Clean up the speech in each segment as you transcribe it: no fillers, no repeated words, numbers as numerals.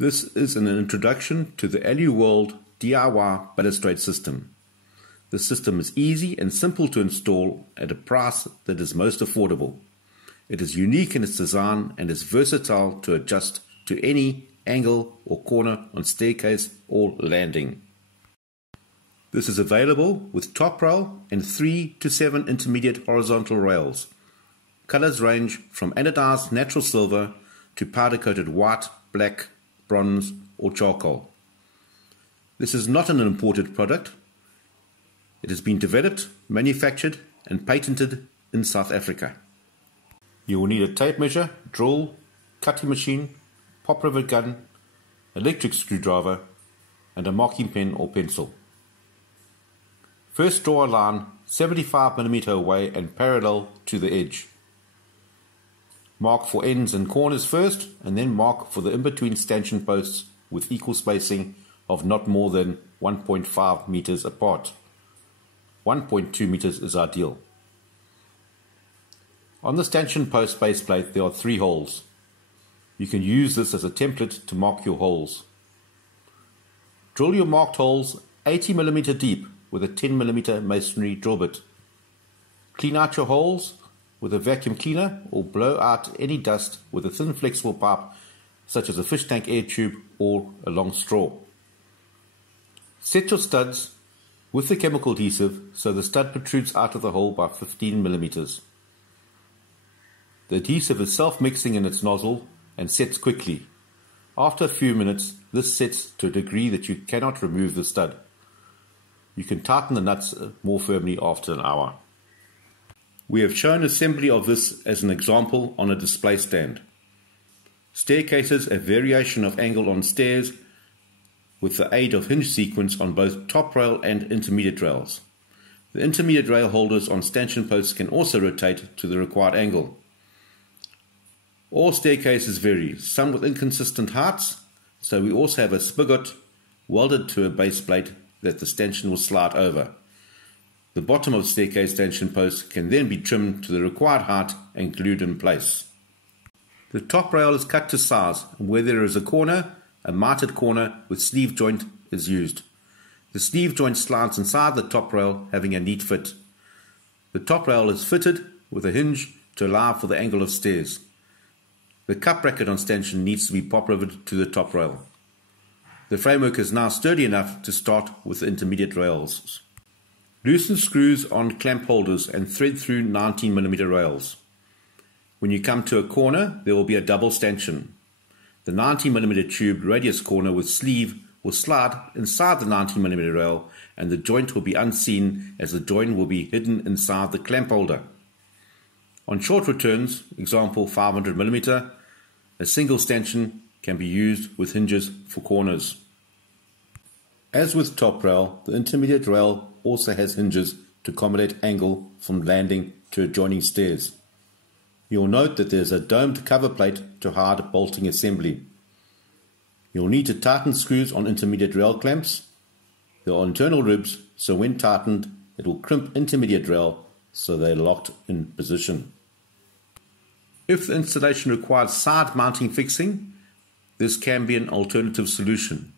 This is an introduction to the LU World DIY balustrade system. The system is easy and simple to install at a price that is most affordable. It is unique in its design and is versatile to adjust to any angle or corner on staircase or landing. This is available with top rail and 3 to 7 intermediate horizontal rails. Colors range from anodized natural silver to powder-coated white, black, bronze or charcoal. This is not an imported product. It has been developed, manufactured and patented in South Africa. You will need a tape measure, drill, cutting machine, pop rivet gun, electric screwdriver and a marking pen or pencil. First draw a line 75 mm away and parallel to the edge. Mark for ends and corners first and then mark for the in-between stanchion posts with equal spacing of not more than 1.5 meters apart. 1.2 meters is ideal. On the stanchion post base plate there are 3 holes. You can use this as a template to mark your holes. Drill your marked holes 80 mm deep with a 10 mm masonry drill bit. Clean out your holes with a vacuum cleaner or blow out any dust with a thin flexible pipe such as a fish tank air tube or a long straw. Set your studs with the chemical adhesive so the stud protrudes out of the hole by 15 mm. The adhesive is self-mixing in its nozzle and sets quickly. After a few minutes, this sets to a degree that you cannot remove the stud. You can tighten the nuts more firmly after an hour. We have shown assembly of this as an example on a display stand. Staircases, a variation of angle on stairs with the aid of hinge sequence on both top rail and intermediate rails. The intermediate rail holders on stanchion posts can also rotate to the required angle. All staircases vary, some with inconsistent heights, so we also have a spigot welded to a base plate that the stanchion will slide over. The bottom of the staircase stanchion post can then be trimmed to the required height and glued in place. The top rail is cut to size, and where there is a corner, a mitered corner with sleeve joint is used. The sleeve joint slides inside the top rail, having a neat fit. The top rail is fitted with a hinge to allow for the angle of stairs. The cup bracket on stanchion needs to be pop riveted to the top rail. The framework is now sturdy enough to start with the intermediate rails. Loosen screws on clamp holders and thread through 19 mm rails. When you come to a corner, there will be a double stanchion. The 19 mm tube radius corner with sleeve will slide inside the 19 mm rail and the joint will be unseen as the joint will be hidden inside the clamp holder. On short returns, example 500 mm, a single stanchion can be used with hinges for corners. As with top rail, the intermediate rail also has hinges to accommodate angle from landing to adjoining stairs. You'll note that there is a domed cover plate to hide bolting assembly. You'll need to tighten screws on intermediate rail clamps. There are internal ribs, so when tightened, it will crimp intermediate rail so they are locked in position. If the installation requires side mounting fixing, this can be an alternative solution.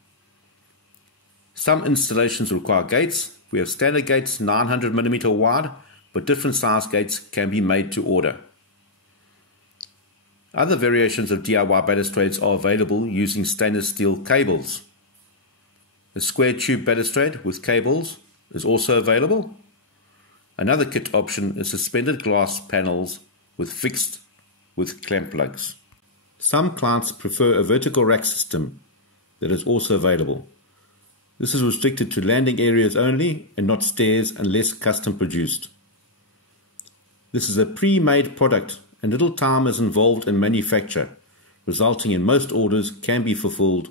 Some installations require gates. We have standard gates 900 mm wide, but different size gates can be made to order. Other variations of DIY balustrades are available using stainless steel cables. A square tube balustrade with cables is also available. Another kit option is suspended glass panels with clamp plugs. Some clients prefer a vertical rack system that is also available. This is restricted to landing areas only and not stairs unless custom produced. This is a pre-made product and little time is involved in manufacture, resulting in most orders can be fulfilled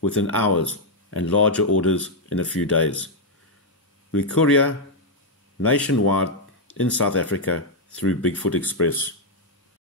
within hours and larger orders in a few days. We courier nationwide in South Africa through Bigfoot Express.